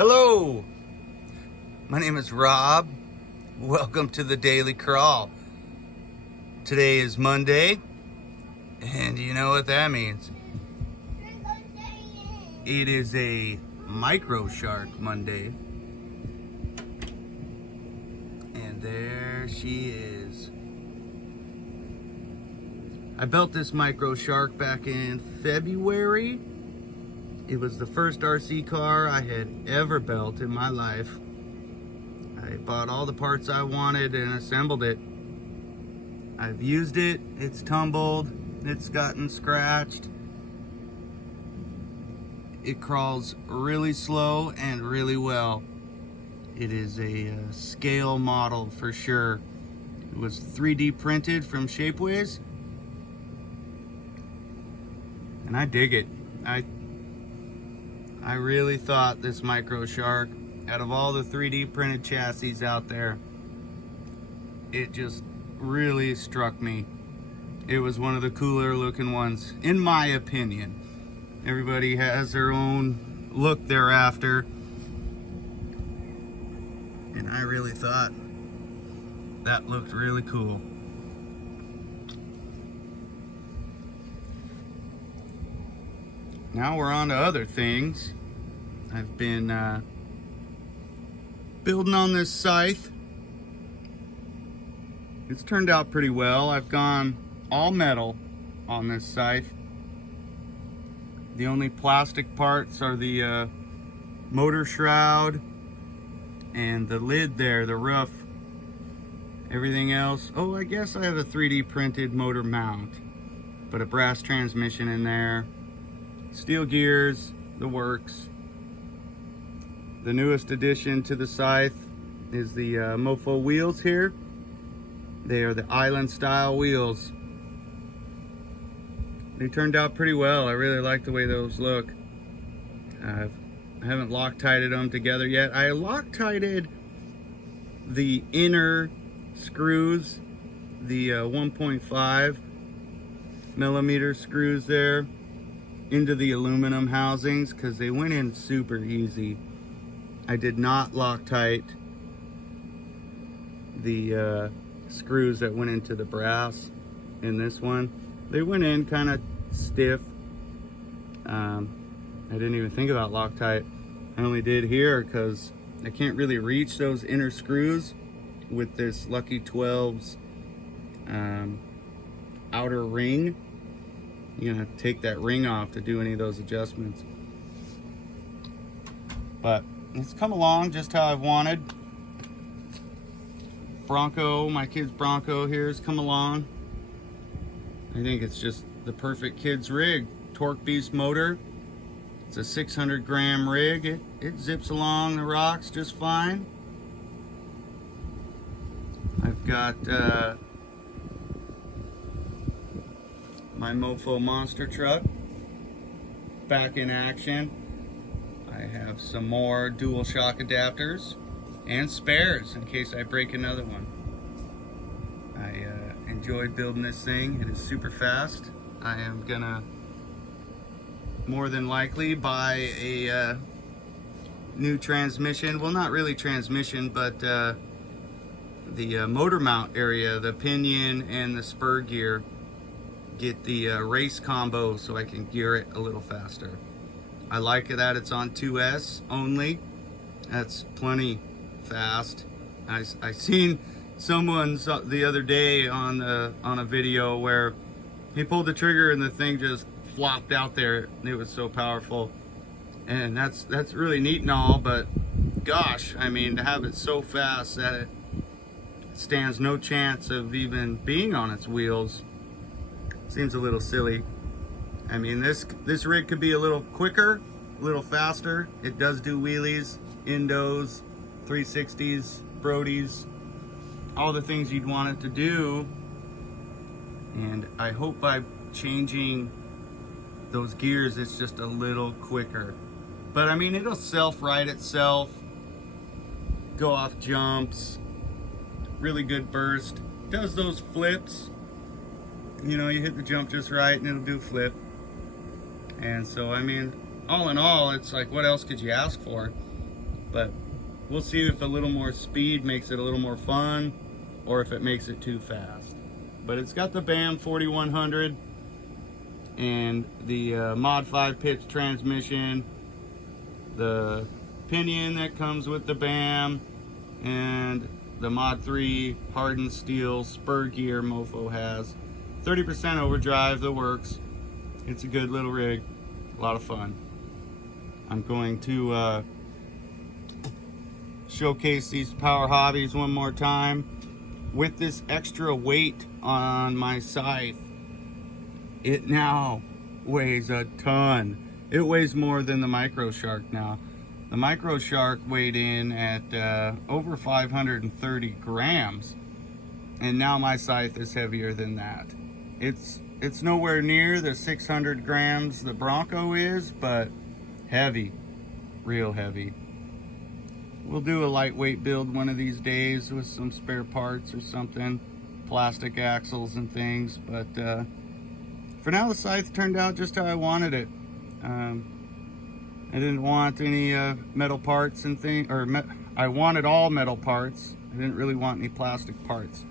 Hello, my name is Rob. Welcome to the Daily Crawl. Today is Monday, and you know what that means. It is a Micro Shark Monday. And there she is. I built this Micro Shark back in February. It was the first RC car I had ever built in my life. I bought all the parts I wanted and assembled it. I've used it, it's tumbled, it's gotten scratched. It crawls really slow and really well. It is a scale model for sure. It was 3D printed from Shapeways. And I dig it. I really thought this Micro Shark, out of all the 3D printed chassis out there, it just really struck me. It was one of the cooler looking ones, in my opinion. Everybody has their own look thereafter. And I really thought that looked really cool. Now we're on to other things. I've been building on this scythe. It's turned out pretty well. I've gone all metal on this scythe. The only plastic parts are the motor shroud and the lid there, the roof. Everything else, oh, I guess I have a 3D printed motor mount, but a brass transmission in there. Steel gears, the works. The newest addition to the scythe is the mofo wheels here. They are the island style wheels. They turned out pretty well. I really like the way those look. I haven't Loctited them together yet. I Loctited the inner screws, the 1.5 millimeter screws there, into the aluminum housings because they went in super easy. I did not Loctite the screws that went into the brass in this one. They went in kind of stiff. I didn't even think about Loctite. I only did here because I can't really reach those inner screws with this Lucky 12's outer ring. You're gonna take that ring off to do any of those adjustments. But it's come along just how I've wanted. Bronco, my kid's Bronco here has come along. I think it's just the perfect kid's rig. Torque Beast motor. It's a 600 gram rig. It zips along the rocks just fine. I've got my mofo monster truck back in action. I have some more dual shock adapters and spares in case I break another one. I enjoy building this thing. It is super fast. I am gonna more than likely buy a new transmission. Well, not really transmission, but the motor mount area, the pinion and the spur gear. Get the race combo so I can gear it a little faster. I like that it's on 2S only. That's plenty fast. I seen someone the other day on a video where he pulled the trigger and the thing just flopped out there. It was so powerful, and that's really neat and all, but gosh, I mean, to have it so fast that it stands no chance of even being on its wheels seems a little silly. I mean, this rig could be a little quicker, a little faster. It does do wheelies, endos, 360s, Brodies, all the things you'd want it to do. And I hope by changing those gears, it's just a little quicker. But I mean, it'll self-right itself, go off jumps, really good burst. Does those flips. You know, you hit the jump just right and it'll do a flip. And so, I mean, all in all, it's like, what else could you ask for? but we'll see if a little more speed makes it a little more fun or if it makes it too fast. But it's got the BAM 4100 and the Mod 5 pitch transmission, the pinion that comes with the BAM, and the Mod 3 hardened steel spur gear mofo has. 30% overdrive, the works. It's a good little rig, a lot of fun. I'm going to showcase these power hobbies one more time. With this extra weight on my scythe, it now weighs a ton. It weighs more than the Micro Shark now. The Micro Shark weighed in at over 530 grams, and now my scythe is heavier than that. It's nowhere near the 600 grams the Bronco is, but heavy, real heavy. We'll do a lightweight build one of these days with some spare parts or something, plastic axles and things, but for now the scythe turned out just how I wanted it. I didn't want any metal parts and things, I wanted all metal parts. I didn't really want any plastic parts.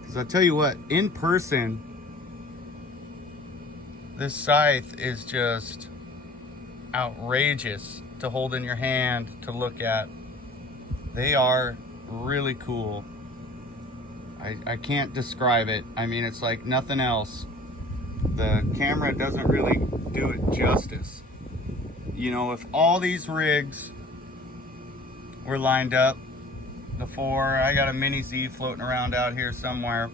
Because I tell you what, in person, this scythe is just outrageous to hold in your hand, to look at. They are really cool. I can't describe it. I mean, it's like nothing else. The camera doesn't really do it justice. You know, if all these rigs were lined up before, I got a Mini Z floating around out here somewhere.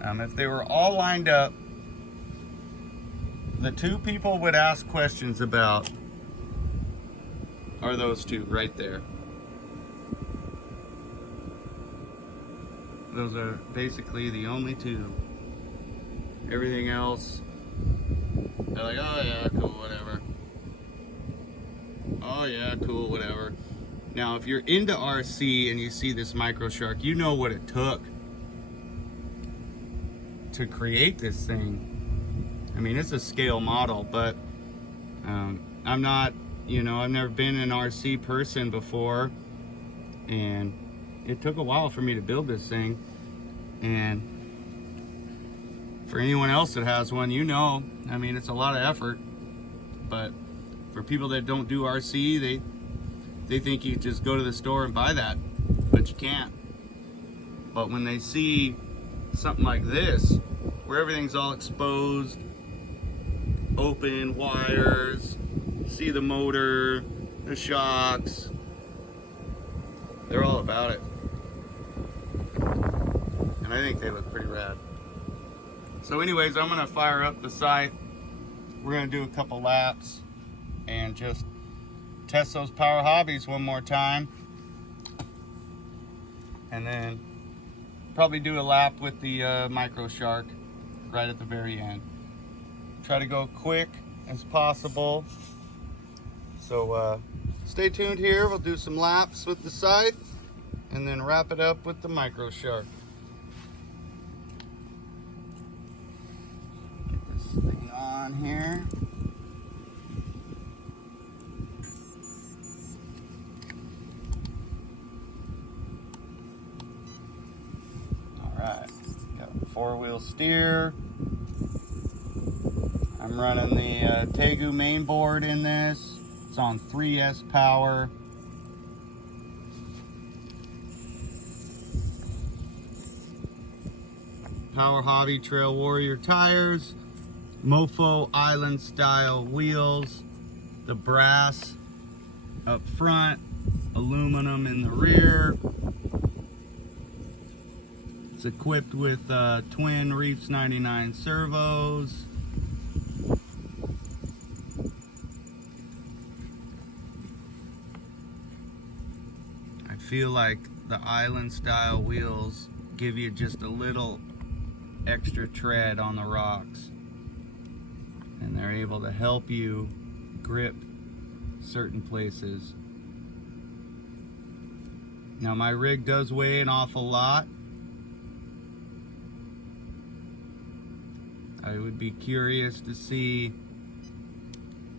If they were all lined up, the two people would ask questions about are those two right there. Those are basically the only two. Everything else, they're like, oh yeah, cool, whatever. Oh yeah, cool, whatever. Now, if you're into RC and you see this Micro Shark, you know what it took to create this thing. I mean, it's a scale model, but I'm not, you know, I've never been an RC person before, and it took a while for me to build this thing. And for anyone else that has one, you know, I mean, it's a lot of effort, but for people that don't do RC, they think you just go to the store and buy that, but you can't. But when they see something like this, where everything's all exposed, open wires, see the motor, the shocks, they're all about it. And I think they look pretty rad. So anyways, I'm gonna fire up the scythe. We're gonna do a couple laps and just test those power hobbies one more time. And then probably do a lap with the Micro Shark right at the very end. Try to go quick as possible. So stay tuned here. We'll do some laps with the scythe and then wrap it up with the Micro Shark. Get this thing on here. Alright, got a 4-wheel steer. I'm running the Tegu mainboard in this. It's on 3S power. Power Hobby Trail Warrior tires, mofo island style wheels, the brass up front, aluminum in the rear. It's equipped with twin Reefs 99 servos. I feel like the island style wheels give you just a little extra tread on the rocks, and they're able to help you grip certain places. Now my rig does weigh an awful lot. I would be curious to see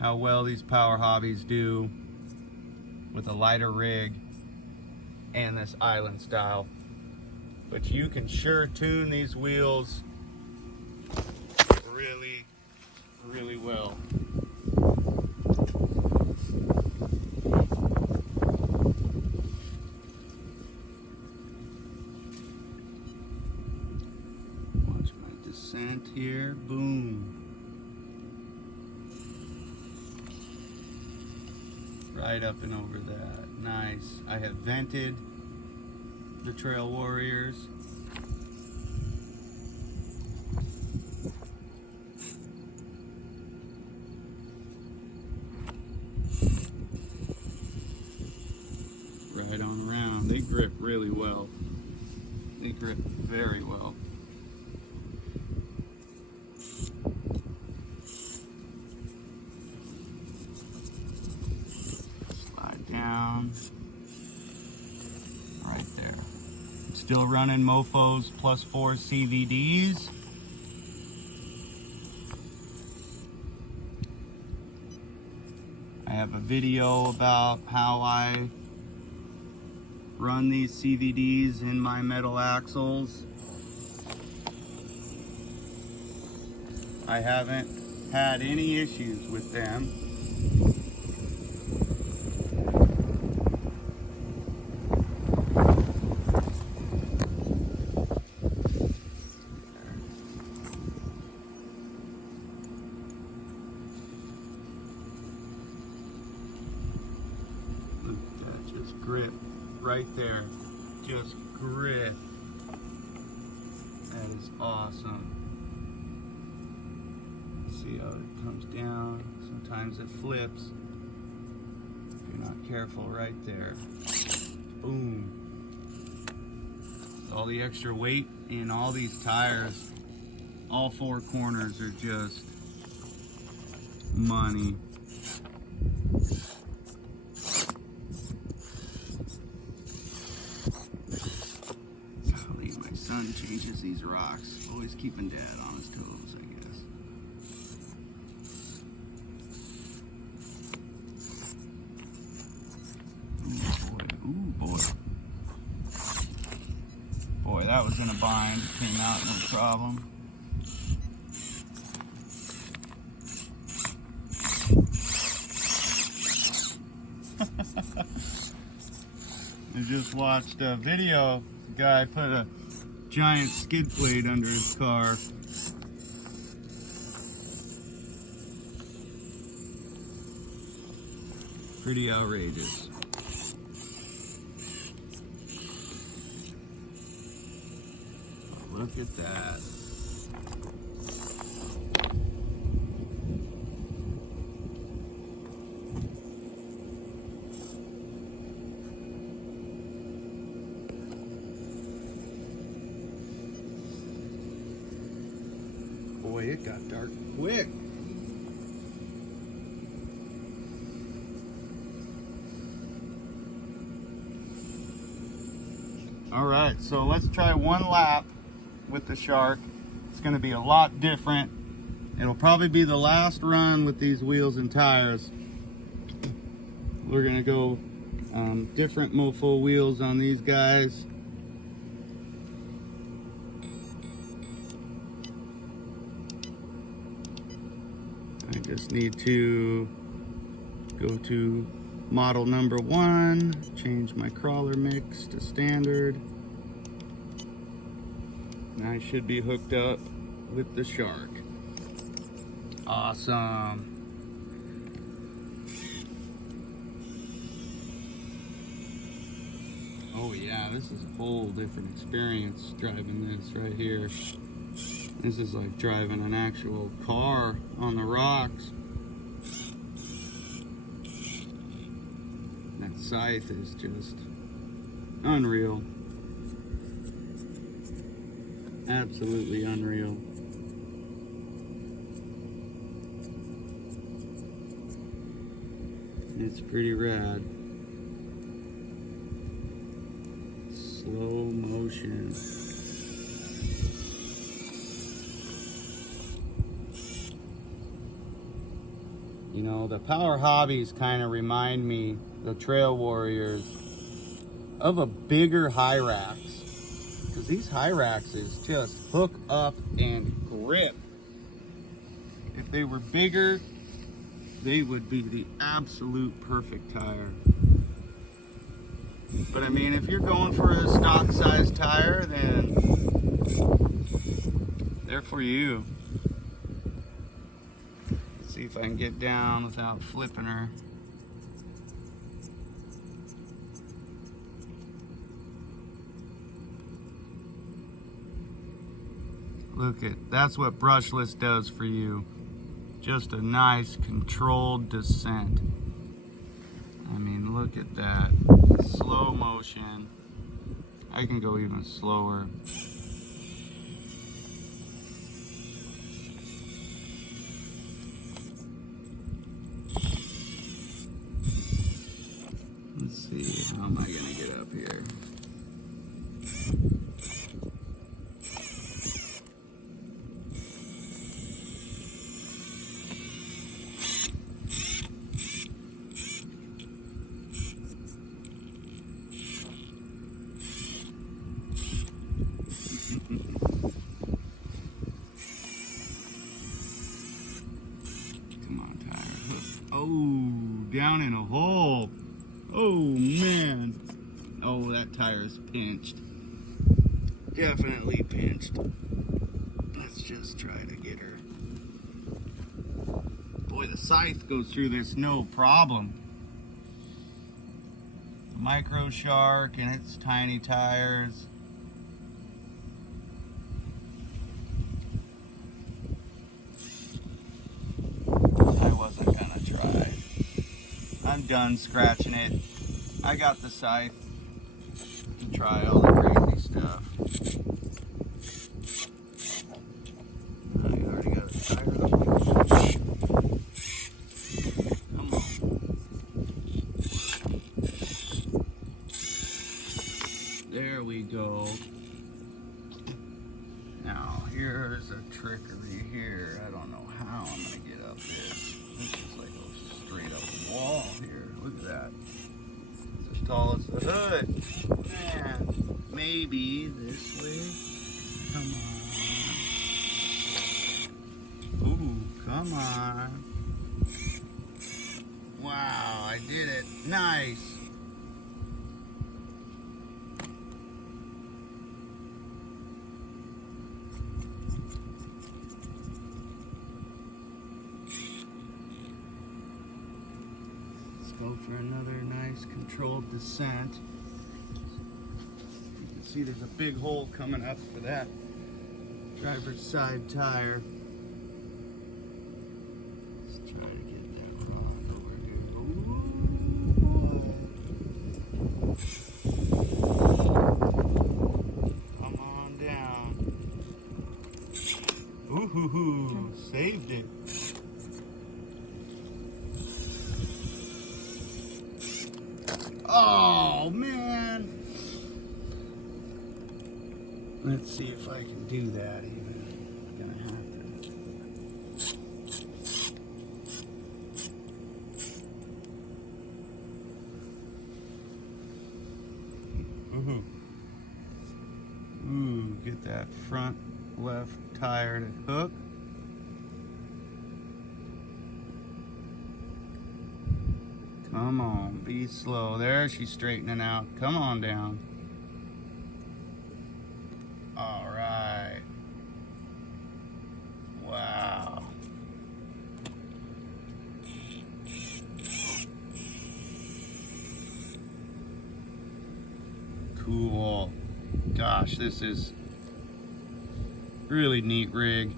how well these power hobbies do with a lighter rig and this island style. But you can sure tune these wheels really, really well. Watch my descent here, boom. Right up and over that, nice. I have vented the Trail Warriors. Right on around. They grip really well. They grip very well. Slide down. Right there. Still running mofos +4 CVDs. I have a video about how I run these CVDs in my metal axles. I haven't had any issues with them. Look at that, just grip. Right there, just grip. That is awesome. See how it comes down. Sometimes it flips. If you're not careful, right there. Boom. All the extra weight in all these tires, all four corners are just money. Son changes these rocks, always keeping Dad on his toes, I guess. Ooh boy. Boy, that was in a bind. It came out no problem. I just watched a video. The guy put a giant skid plate under his car. Pretty outrageous. Oh, look at that. Boy, it got dark quick. All right, so let's try one lap with the Shark. It's going to be a lot different. It'll probably be the last run with these wheels and tires. We're going to go different mofo wheels on these guys. I just need to go to model number 1, change my crawler mix to standard. And I should be hooked up with the Shark. Awesome. Oh yeah, this is a whole different experience driving this right here. This is like driving an actual car on the rocks. That scythe is just unreal. Absolutely unreal. It's pretty rad. Slow motion. You know, the Power Hobbies kind of remind me, the Trail Warriors, of a bigger Hyrax. Because these Hyraxes just hook up and grip. If they were bigger, they would be the absolute perfect tire. But I mean, if you're going for a stock size tire, then they're for you. Let's see if I can get down without flipping her. Look that's what brushless does for you. Just a nice controlled descent. I mean, look at that. Slow motion. I can go even slower. Let's see, how am I gonna get up here? Come on, tire. Oh, down in a hole. Oh, man. Oh, that tire's pinched. Definitely pinched. Let's just try to get her. Boy, the scythe goes through this no problem. The Micro Shark and its tiny tires. I wasn't gonna try. I'm done scratching it. I got the scythe to try all the crazy stuff. I already got a tire up here. Come on. There we go. Now here's a trickery here. I don't know how I'm gonna get up this. This is like a straight up wall here. Look at that. It's as tall as the hood. Man, maybe this way. Come on. Ooh, come on. Wow, I did it. Nice. Go for another nice controlled descent. You can see there's a big hole coming up for that driver's side tire. Let's try to get that rod over here. Ooh. Come on down. Ooh, hoo, hoo. Saved it. Oh, man. Let's see if I can do that even. I'm gonna have to. Ooh, get that front left tire to hook. Come on, be slow. There, she's straightening out. Come on down. All right. Wow. Cool. Gosh, this is really neat rig.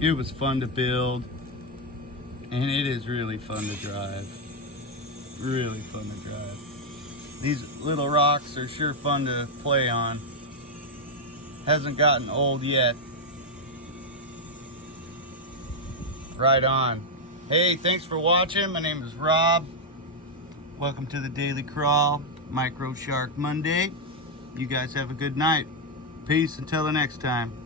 It was fun to build, and it is really fun to drive. Really fun to drive. These little rocks are sure fun to play on. Hasn't gotten old yet. Right on. Hey, thanks for watching. My name is Rob. Welcome to the Daily Crawl, Micro Shark Monday. You guys have a good night. Peace until the next time.